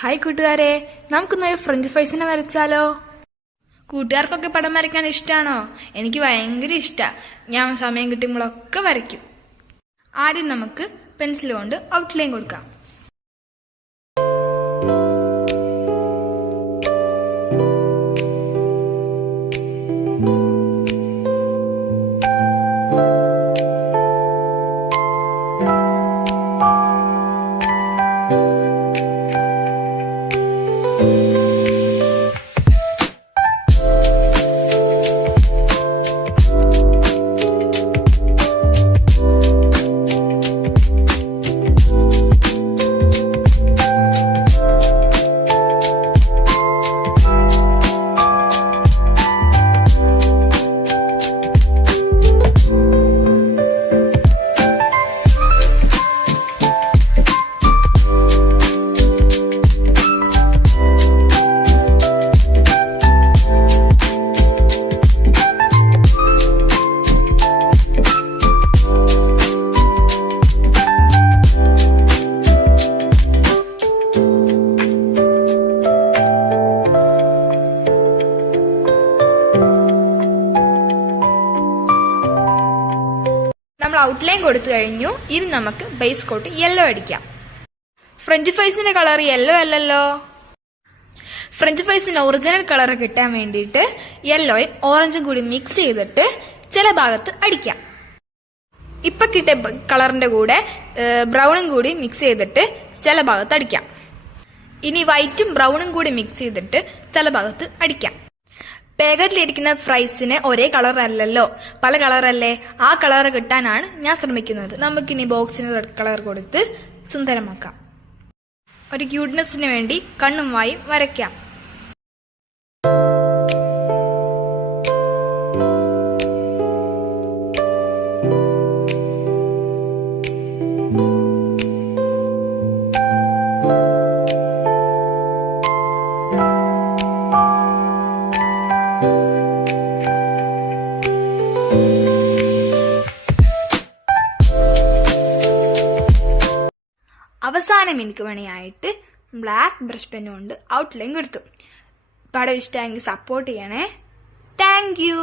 Hi കൂട്ടുകാരെ, നമുക്കൊന്ന് French ഫ്രൈസിനെ വരച്ചാലോ? കൂട്ടുകാർക്കൊക്കെ പടം വരയ്ക്കാൻ ഇഷ്ടമാണോ? എനിക്ക് ഭയങ്കര ഇഷ്ടമാണ്. ഞാൻ സമയം കിട്ടുമ്പോഴൊക്കെ വരയ്ക്കും. ആദ്യം നമുക്ക് പെൻസിൽ കൊണ്ട് ഔട്ട്ലൈൻ കൊടുക്കാം. നമ്മൾ ഔട്ട്ലൈൻ കൊടുത്തു കഴിഞ്ഞു. ഇനി നമുക്ക് ബേസ് കോട്ട് യെല്ലോ അടിക്കാം. ഫ്രഞ്ച് ഫ്രൈസിന്റെ കളർ യെല്ലോ അല്ലല്ലോ. ഫ്രഞ്ച് ഫ്രൈസിന്റെ ഒറിജിനൽ കളർ കിട്ടാൻ വേണ്ടിയിട്ട് യെല്ലോയും ഓറഞ്ചും കൂടി മിക്സ് ചെയ്തിട്ട് ചില ഭാഗത്ത് അടിക്കാം. ഇപ്പൊ കിട്ടിയ കളറിന്റെ കൂടെ ബ്രൗണും കൂടി മിക്സ് ചെയ്തിട്ട് ചില ഭാഗത്ത് അടിക്കാം. ഇനി വൈറ്റും ബ്രൗണും കൂടി മിക്സ് ചെയ്തിട്ട് ചില ഭാഗത്ത് അടിക്കാം. പാക്കറ്റിലിരിക്കുന്ന ഫ്രൈസിന് ഒരേ കളർ അല്ലല്ലോ, പല കളറല്ലേ. ആ കളർ കിട്ടാനാണ് ഞാൻ ശ്രമിക്കുന്നത്. നമുക്കിനി ബോക്സിന് റെഡ് കളർ കൊടുത്ത് സുന്ദരമാക്കാം. ഒരു ക്യൂട്ട്നെസ്സിന് വേണ്ടി കണ്ണും വായും വരയ്ക്കാം. അവസാനം എനിക്ക് പണിയായിട്ട് ബ്ലാക്ക് ബ്രഷ് പെൻ കൊണ്ട് ഔട്ട്ലൈൻ കൊടുത്തു. പടം ഇഷ്ടമെങ്കിൽ സപ്പോർട്ട് ചെയ്യണേ. Thank you.